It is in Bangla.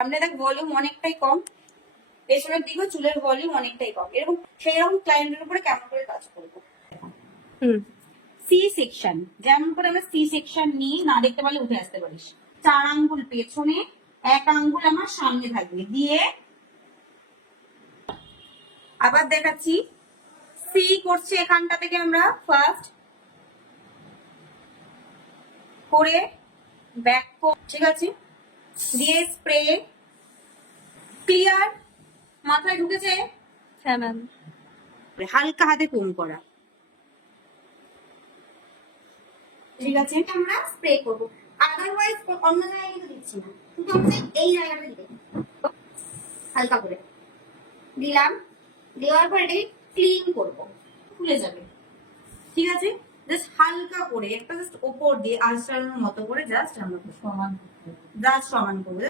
সামনে দেখ ভলিউম অনেকটাই কম, পেছনের দিকেও চুলের ভলিউম অনেকটাই কম। এরকম সেই রকম ক্লায়েন্টের উপরে কেমন করে কাজ করবো। সি সেকশন, যেমন করে আমরা সি সেকশন নিয়ে না দেখতে পারলে উঠে আসতে পারিস। 4 আঙ্গুল পেছনে, 1 আঙ্গুল আমার সামনে থাকবে, দিয়ে আবার দেখাচ্ছি। সি করছে এখানটা থেকে আমরা ফার্স্ট করে ব্যাক, ঠিক আছে, দিয়ে স্প্রে। ক্লিয়ার? মাথায় ঢুকেছে? হ্যাঁ ম্যাম। হালকা হাতে কম করা, ঠিক আছে। আমরা স্প্রে করবো, আদারওয়াইজ অন্য জায়গায় কিন্তু দিচ্ছি না, শুধু আমরা এই জায়গাটা দিতে হালকা করে দিলাম। দেওয়ার পর এটাকে ক্লিন করবো, খুলে যাবে, ঠিক আছে। জাস্ট হালকা করে একটা জাস্ট ওপর দিয়ে আঁচড়ানোর মতো করে জাস্ট আমরা সমান করবো।